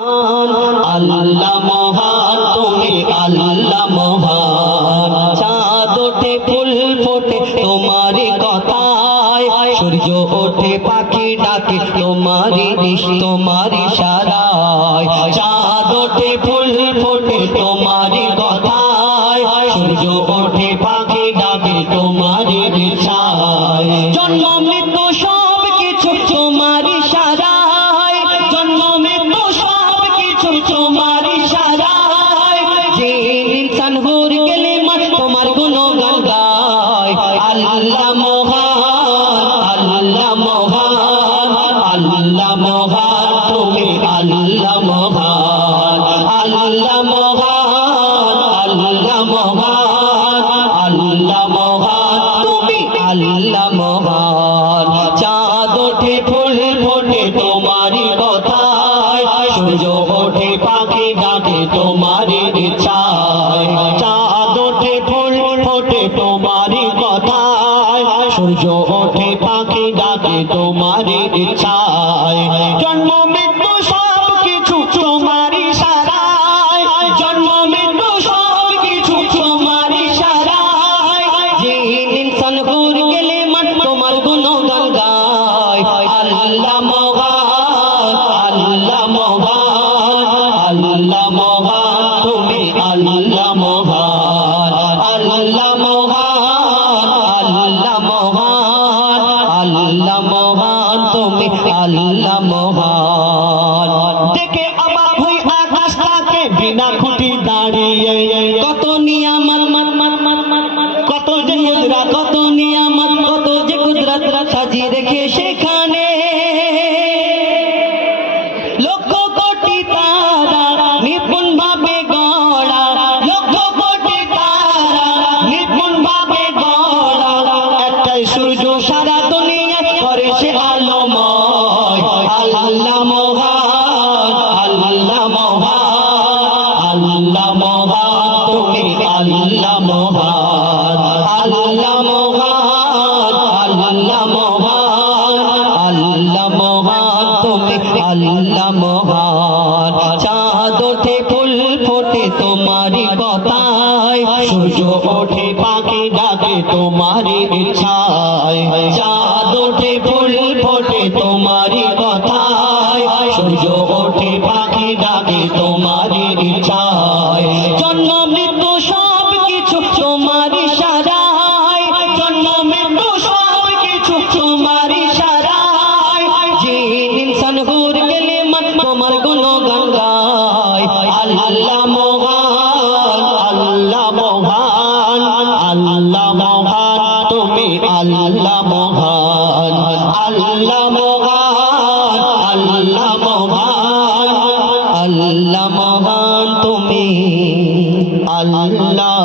আল্লাহ মহান, তুমি আল্লাহ মহান। চাঁদ ওঠে ফুল ফোটে তোমারই কথায়, সূর্য ওঠে পাখি ডাকে তোমারই তোমারই ইশারায়। চাঁদ ওঠে ফুল ফোটে তোমারই কথায়, সূর্য ওঠে পাখি ডাকে তোমারই ইশারায়। জন্ম মৃত্যু সব কিছু তোমারই ইশারায়, জন্ম মৃত্যু সব কিছু তোমার ইশারায়। যে ইনসান হুর গেলে মন তোমার গুণগান গায়। আল্লাহ মহান, আল্লাহ মহান, আল্লাহ মহান, তুমি আল্লাহ মহান। আল্লাহ মহান, আল্লাহ মহান, আল্লাহ মহান, তুমি আল্লাহ মহান। চাঁদ ওঠে ফুল ফোটে তোমারই কথায়, সূর্য ওঠে পাখি ডাকে তোমারই ইচ্ছায়। চাঁদ ওঠে ফুল ফোটে তোমারই কথায়, সূর্য ওঠে পাখি ডাকে তোমারই ইচ্ছায়। জন্ম মৃত্যু সব কিছু তোমারই ইশারায়, জন্ম মৃত্যু সব কিছু তোমারই ইশারায়। যে ইনসান হুর গেলে মন তোমার গুণগান গায়। আল্লাহ মহান, আল্লাহ মহান, আল্লাহ মহান, তুমি আল্লাহ মহান। আল্লাহ মহান, আল্লাহ মহান, আল্লাহ মহান, তুমি আল্লাহ মহান। দেখে অবাক হই আকাশটাকে বিনা খুঁটি দাঁড়িয়ে, কত নিয়ামত কত যে কুদরত, কত নিয়ামত কত যে কুদরত সাজিয়ে রেখে সেখানে। লক্ষ কোটি তারা নিপুণ ভাবে গড়া, লক্ষ কোটি তারা নিপুণ ভাবে গড়া। একটাই সূর্য সারা দুনিয়ায় করে সে আলোময়। আল্লাহ মহান, আল্লাহ মহান, আল্লাহ মহান, তুমি আল্লাহ মহান। আল্লাহ মহান, আল্লাহ মহান, আল্লাহ মহান, তুমি আল্লাহ মহান। চাঁদ ওঠে ফুল ফোটে তোমারই কথায়, সূর্য ওঠে পাখি ডাকে তোমারই ইচ্ছায়। চাঁদ ওঠে ফুল ফোটে তোমারই কথায়, সূর্য ওঠে পাখি ডাকে তোমারই ইচ্ছায়। জন্ম মৃত্যু সব কিছু তোমার ইশারায়, জন্ম মৃত্যু সব কিছু তোমার ইশারায়। যে ইনসান হুর গেলে মন তোমার গুণগান গায়। আল্লাহ মহান, আল্লাহ মহান, আল্লাহ মহান, তুমি আল্লাহ মহান। আল্লাহ মহান, আল্লাহ মহান, আল্লাহ মহান, তুমি আল্লাহ